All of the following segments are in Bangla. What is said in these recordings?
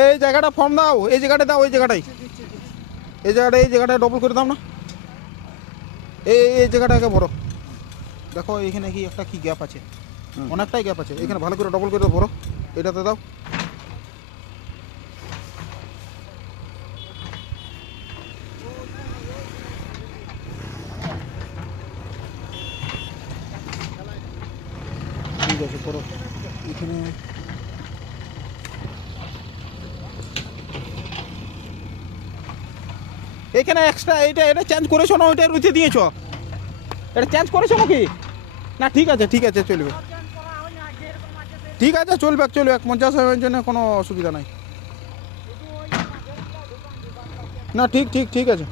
এই জায়গাটা ফর্ম দাও, এই জায়গাটা দাও, এই জায়গাটাই, এই জায়গাটায় ডবল করে দাও না, এই জায়গাটাকে ভরো। দেখো এখানে কি একটা কি গ্যাপ আছে, অনেকটাই গ্যাপ আছে, এখানে ভালো করে ডবল করে ভরো, এটাতে দাও। ঠিক আছে করো এখানে। এখানে এক্সট্রা এটা চেঞ্জ করেছো না, ওইটা রুচে দিয়েছো, এটা চেঞ্জ করেছো নাকি? না ঠিক আছে চলবে, ঠিক আছে চলবে 50 এর জন্য কোনো অসুবিধা নাই। না ঠিক আছে,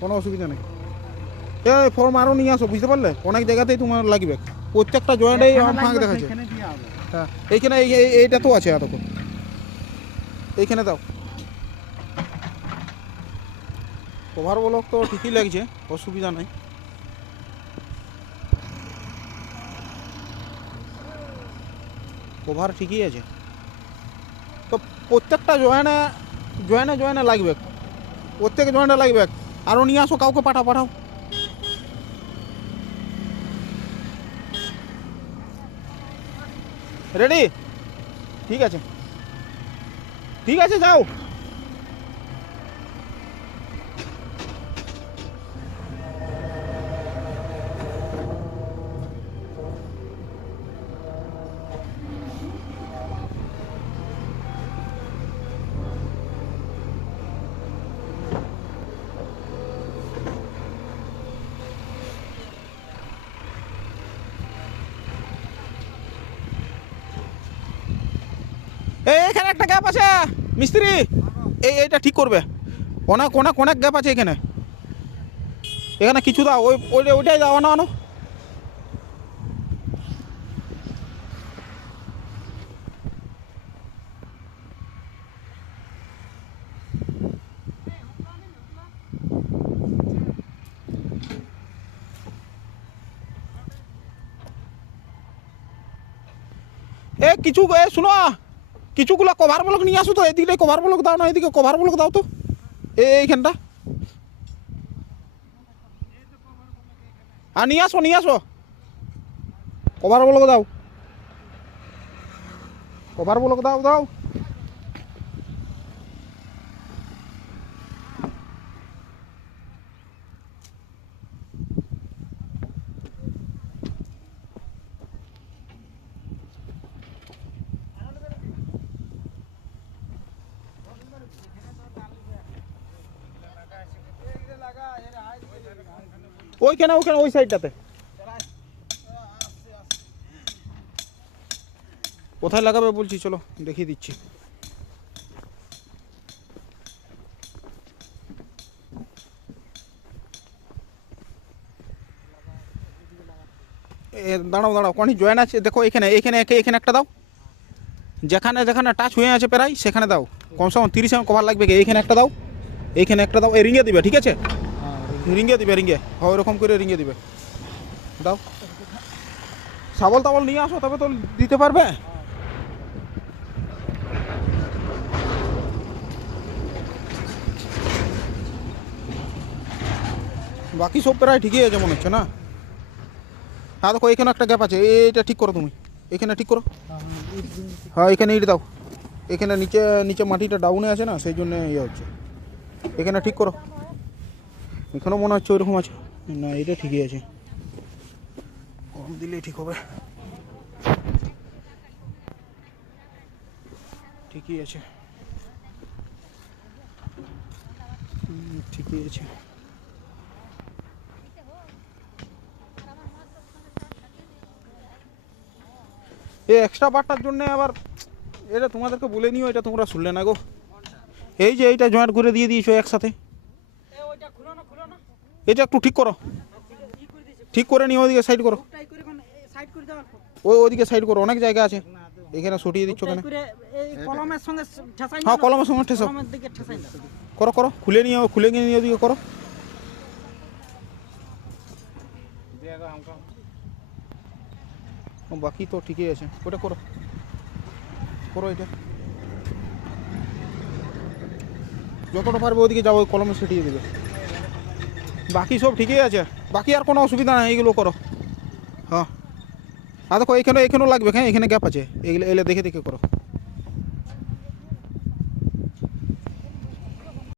কোনো অসুবিধা নেই। এই ফর্ম আরও নিয়ে আসো, বুঝতে পারলে, অনেক জায়গাতেই তোমার লাগবে, প্রত্যেকটা জয়েন্টেই ফাঁক দেখাচ্ছে। হ্যাঁ এইখানে এইটা তো আছে, এতক্ষণ এইখানে দাও। কভার ব্লক তো ঠিকই লাগছে, অসুবিধা নাই। কভার ঠিকই আছে, তো প্রত্যেকটা জয়েনে লাগবে, প্রত্যেক জয়েন্টে লাগবে। আরও নিয়ে আসো, কাউকে পাঠাও। রেডি? ঠিক আছে যাও। এইখানে একটা গ্যাপ আছে মিস্ত্রি, এইটা ঠিক করবে, অনেক গ্যাপ আছে এখানে কিছু দাও, ওইটাই দাও, আনো। শুনো, কিছুগুলো কভার ব্লক নিয়ে আসো তো, এদিকে কভার ব্লক দাও না, এদিকে কভার ব্লক দাও তো, এইখানটা আর নিয়ে আসো কভার ব্লক দাও, দাও। ওইখানে ওই সাইডটাতে কোথায় লাগাবে বলছি, চলো দেখিয়ে দিচ্ছি। দাঁড়াও কোন জয়েন আছে দেখো, এখানে একটা দাও, যেখানে টাচ হয়ে আছে প্রায় সেখানে দাও, কমসে কম 30 কভার লাগবে। এইখানে একটা দাও, এই রিঙে দিবে, ঠিক আছে, রিঙে ওইরকম করে রিঙে দিবে, দাও। শাবল নিয়ে আসো, তবে তো দিতে পারবে। বাকি সব প্রায় ঠিকই আছে মনে হচ্ছে না। হ্যাঁ দেখো এখানে একটা গ্যাপ আছে, এইটা ঠিক করো তুমি, এখানে ঠিক করো। হ্যাঁ এখানে ইট দাও, এখানে নিচে মাটিটা ডাউনে আছে না, সেই জন্য ইয়ে হচ্ছে, এখানে ঠিক করো। এখানেও মনে হচ্ছে ওইরকম আছে, না এটা ঠিকই আছে, কম দিলেই ঠিক হবে, ঠিকই আছে, ঠিকই আছে। এই এক্সট্রা পার্টটার জন্য আবার এটা তোমাদেরকে বলে নিও, এটা তোমরা শুনলে না গো। এই যে এইটা জয়েন্ট করে দিয়ে দিয়েছো একসাথে, এটা একটু ঠিক করো, ঠিক করে নিও, ওইদিকে সাইড করো, ওইদিকে সাইড করো, অনেক জায়গা আছে, এখানে সটিয়ে দিচ্ছ কেন? হ্যাঁ কলমের সঙ্গে ঠেসাও, করো খুলে নিয়ে ওদিকে করো। বাকি তো ঠিকই আছে, ওটা করো এটা। যতটা পারবে ওদিকে যাও, ওই কলমে ছিটিয়ে দেবে। বাকি সব ঠিকই আছে, বাকি আর কোনো অসুবিধা নাই, এইগুলো করো। হ্যাঁ, আর দেখো এখানেও লাগবে, হ্যাঁ এখানে গ্যাপ আছে, এগুলো এলে দেখে দেখে করো।